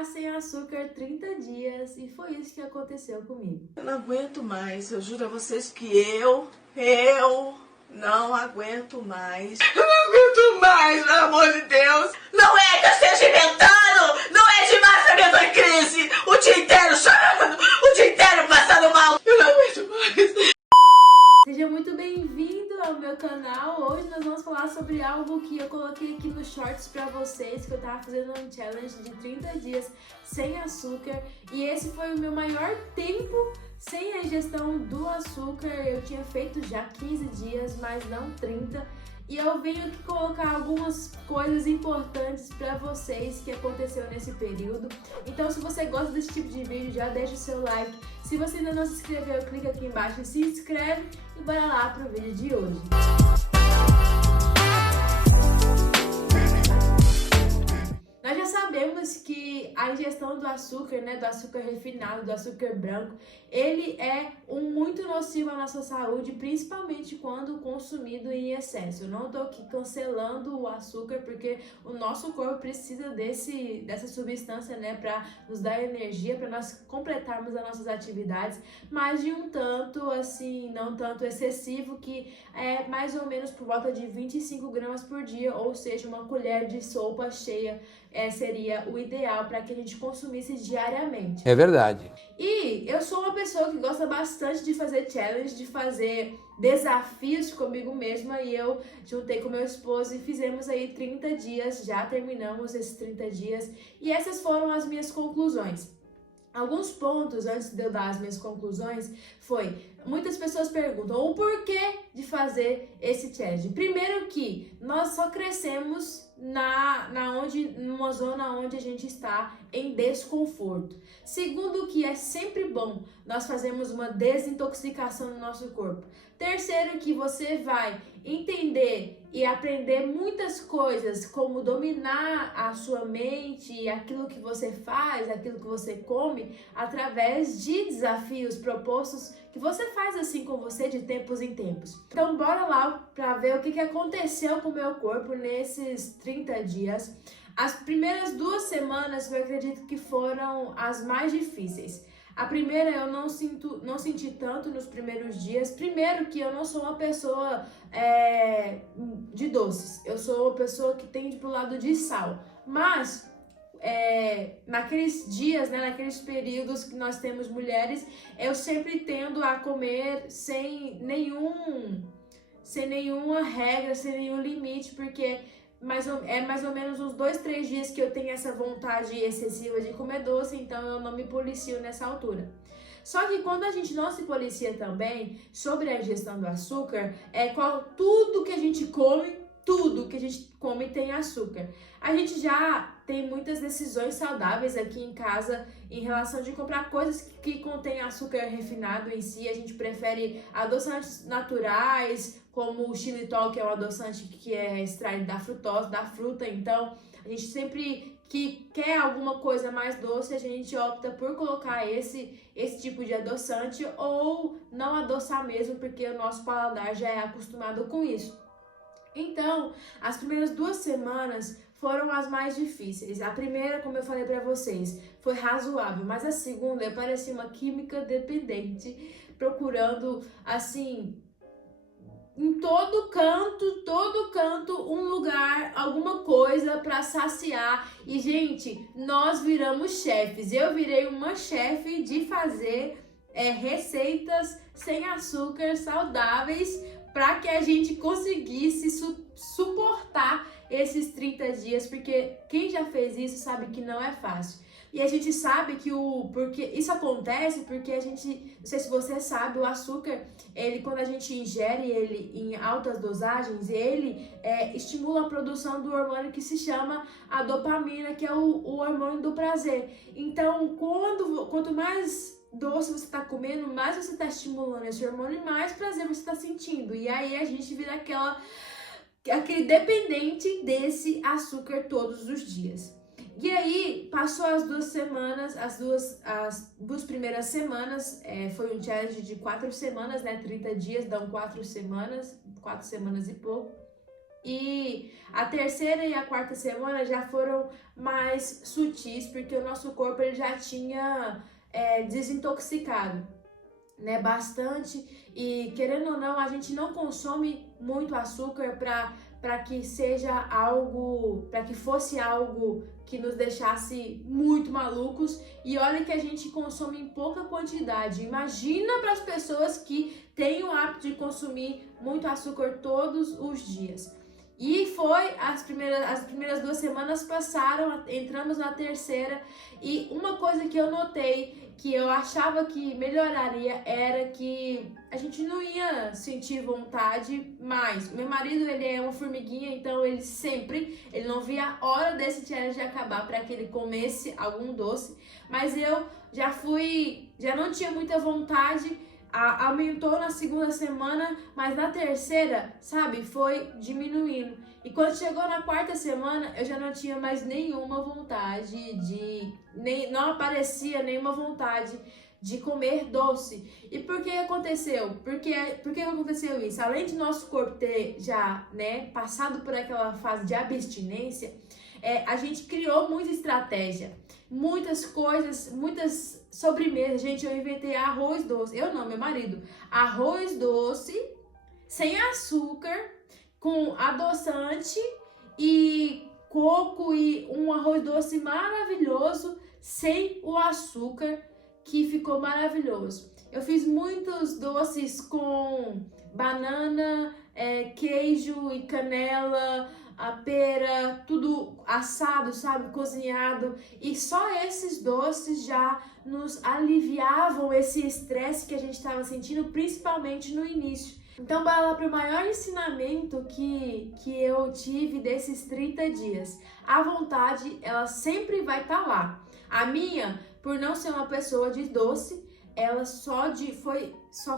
ficar sem açúcar 30 dias e foi isso que aconteceu comigo. Eu não aguento mais, eu juro a vocês que eu não aguento mais. Eu não aguento mais, pelo amor de Deus. Não é que eu esteja inventando, não é demais pra mim, eu tô em crise. O dia inteiro chorando, o dia inteiro passando mal. Eu não aguento mais. Seja muito bem-vindo ao meu canal. Hoje nós vamos falar sobre algo que eu coloquei aqui nos shorts pra vocês, que eu tava fazendo um challenge de 30 dias sem açúcar. E esse foi o meu maior tempo sem a ingestão do açúcar. Eu tinha feito já 15 dias, mas não 30. E eu venho aqui colocar algumas coisas importantes pra vocês que aconteceu nesse período. Então, se você gosta desse tipo de vídeo, já deixa o seu like. Se você ainda não se inscreveu, clica aqui embaixo e se inscreve. E bora lá pro vídeo de hoje. Nós já sabemos que a ingestão do açúcar, do açúcar refinado, do açúcar branco, ele é muito nocivo à nossa saúde, principalmente quando consumido em excesso. Eu não estou aqui cancelando o açúcar, porque o nosso corpo precisa dessa substância, para nos dar energia, para nós completarmos as nossas atividades, mas de um tanto, assim, não tanto excessivo, que é mais ou menos por volta de 25 gramas por dia, ou seja, uma colher de sopa cheia seria o ideal para que a gente consumisse diariamente. É verdade. E eu sou uma pessoa que gosta bastante de fazer challenge, de fazer desafios comigo mesma, e eu juntei com meu esposo e fizemos aí 30 dias, já terminamos esses 30 dias, e essas foram as minhas conclusões. Alguns pontos antes de eu dar as minhas conclusões muitas pessoas perguntam o porquê de fazer esse challenge. Primeiro que nós só crescemos numa zona onde a gente está em desconforto. Segundo que é sempre bom nós fazermos uma desintoxicação no nosso corpo. Terceiro que você vai entender e aprender muitas coisas, como dominar a sua mente e aquilo que você faz, aquilo que você come, através de desafios propostos que você faz assim com você de tempos em tempos. Então bora lá para ver o que aconteceu com o meu corpo nesses 30 dias. As primeiras 2 semanas eu acredito que foram as mais difíceis. A primeira eu não senti tanto nos primeiros dias. Primeiro que eu não sou uma pessoa de doces. Eu sou uma pessoa que tende pro lado de sal. Mas naqueles dias, naqueles períodos que nós temos mulheres, eu sempre tendo a comer sem nenhuma regra, sem nenhum limite, porque é mais ou menos uns 2, 3 dias que eu tenho essa vontade excessiva de comer doce, então eu não me policio nessa altura. Só que quando a gente não se policia também sobre a ingestão do açúcar, tudo que a gente come tem açúcar. A gente já tem muitas decisões saudáveis aqui em casa em relação de comprar coisas que contêm açúcar refinado em si. A gente prefere adoçantes naturais, como o xilitol, que é um adoçante que é extraído da frutose, da fruta. Então, a gente sempre que quer alguma coisa mais doce, a gente opta por colocar esse tipo de adoçante ou não adoçar mesmo, porque o nosso paladar já é acostumado com isso. Então, as primeiras 2 semanas foram as mais difíceis. A primeira, como eu falei pra vocês, foi razoável, mas a segunda eu parecia uma química dependente, procurando, assim, em todo canto, um lugar, alguma coisa pra saciar. E, gente, nós viramos chefes. Eu virei uma chefe de fazer receitas sem açúcar, saudáveis, para que a gente conseguisse suportar esses 30 dias, porque quem já fez isso sabe que não é fácil. E a gente sabe que porque isso acontece porque a gente, não sei se você sabe, o açúcar, quando a gente ingere ele em altas dosagens, ele estimula a produção do hormônio que se chama a dopamina, que é o hormônio do prazer. Então, quanto mais doce você tá comendo, mais você tá estimulando esse hormônio e mais prazer você tá sentindo. E aí a gente vira aquele dependente desse açúcar todos os dias. E aí, passou as 2 semanas, as duas primeiras semanas, foi um challenge de 4 semanas, 30 dias, dão 4 semanas e pouco. E a terceira e a quarta semana já foram mais sutis, porque o nosso corpo ele já tinha desintoxicado, né, bastante. E querendo ou não, a gente não consome muito açúcar para que seja algo, para que fosse algo que nos deixasse muito malucos. E olha que a gente consome em pouca quantidade. Imagina para as pessoas que têm o hábito de consumir muito açúcar todos os dias. E foi, as primeiras 2 semanas passaram, entramos na terceira, e uma coisa que eu notei, que eu achava que melhoraria, era que a gente não ia sentir vontade mais. Meu marido, ele é uma formiguinha, então ele não via a hora desse challenge acabar para que ele comesse algum doce, mas eu já não tinha muita vontade. Aumentou na segunda semana, mas na terceira, sabe, foi diminuindo. E quando chegou na quarta semana, eu já não tinha mais nenhuma vontade não aparecia nenhuma vontade de comer doce. E por que aconteceu? Por que aconteceu isso? Além de nosso corpo ter já, né, passado por aquela fase de abstinência, a gente criou muita estratégia, muitas coisas, muitas sobremesas. Gente, eu inventei arroz doce. Eu não, meu marido. Arroz doce, sem açúcar, com adoçante e coco, e um arroz doce maravilhoso, sem o açúcar, que ficou maravilhoso. Eu fiz muitos doces com banana, queijo e canela, a pera, tudo assado, sabe, cozinhado, e só esses doces já nos aliviavam esse estresse que a gente estava sentindo, principalmente no início. Então, bora lá para o maior ensinamento que eu tive desses 30 dias. A vontade, ela sempre vai estar lá. A minha, por não ser uma pessoa de doce, ela só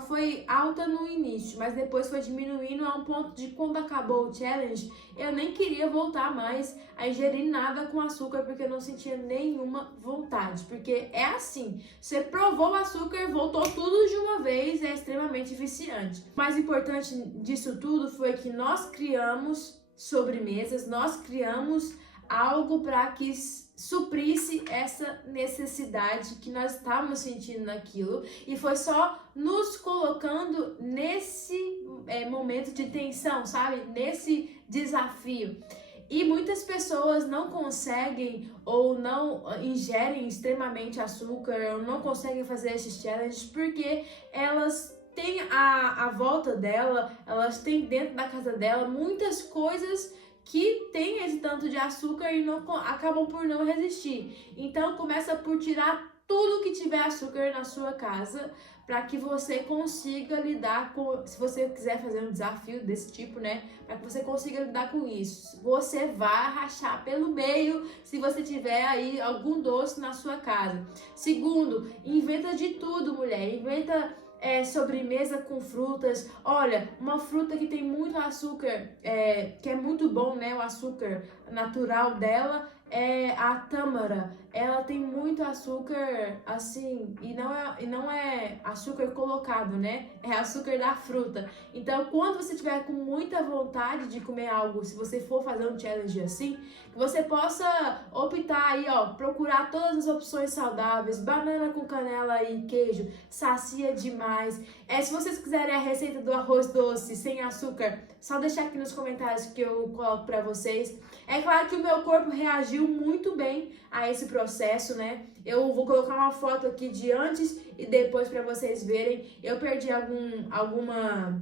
foi alta no início, mas depois foi diminuindo a um ponto de, quando acabou o challenge, eu nem queria voltar mais a ingerir nada com açúcar, porque eu não sentia nenhuma vontade. Porque é assim, você provou o açúcar, voltou tudo de uma vez, é extremamente viciante. O mais importante disso tudo foi que nós criamos sobremesas, nós criamos algo para que suprisse essa necessidade que nós estávamos sentindo naquilo, e foi só nos colocando nesse momento de tensão, sabe? Nesse desafio. E muitas pessoas não conseguem ou não ingerem extremamente açúcar, ou não conseguem fazer esses challenges porque elas têm à volta dela, elas têm dentro da casa dela muitas coisas que tem esse tanto de açúcar e acabam por não resistir. Então começa por tirar tudo que tiver açúcar na sua casa, para que você consiga lidar com, se você quiser fazer um desafio desse tipo, né, para que você consiga lidar com isso. Você vai rachar pelo meio se você tiver aí algum doce na sua casa. Segundo, inventa de tudo, mulher, inventa sobremesa com frutas. Olha, uma fruta que tem muito açúcar, que é muito bom, né? O açúcar natural dela é a tâmara. Ela tem muito açúcar, assim, e não é açúcar colocado, né? É açúcar da fruta. Então, quando você tiver com muita vontade de comer algo, se você for fazer um challenge assim, que você possa optar aí, ó, procurar todas as opções saudáveis. Banana com canela e queijo, sacia demais. Se vocês quiserem a receita do arroz doce sem açúcar, só deixar aqui nos comentários que eu coloco pra vocês. É claro que o meu corpo reagiu muito bem a esse processo, né? Eu vou colocar uma foto aqui de antes e depois para vocês verem. Eu perdi alguma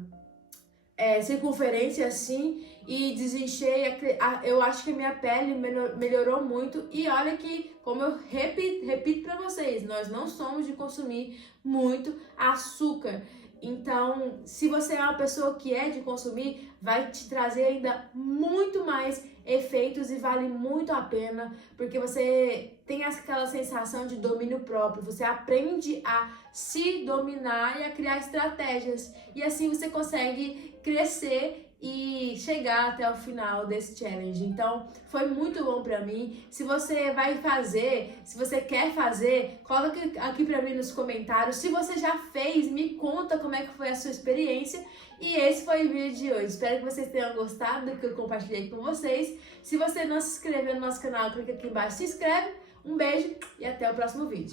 circunferência assim e desinchei. Eu acho que a minha pele melhorou muito. E olha que, como eu repito para vocês, nós não somos de consumir muito açúcar. Então, se você é uma pessoa que é de consumir, vai te trazer ainda muito mais efeitos e vale muito a pena, porque você tem aquela sensação de domínio próprio, você aprende a se dominar e a criar estratégias, e assim você consegue crescer e chegar até o final desse challenge. Então, foi muito bom pra mim. Se você vai fazer, se você quer fazer, coloca aqui pra mim nos comentários. Se você já fez, me conta como é que foi a sua experiência. E esse foi o vídeo de hoje. Espero que vocês tenham gostado do que eu compartilhei com vocês. Se você não se inscreveu no nosso canal, clica aqui embaixo e se inscreve. Um beijo e até o próximo vídeo.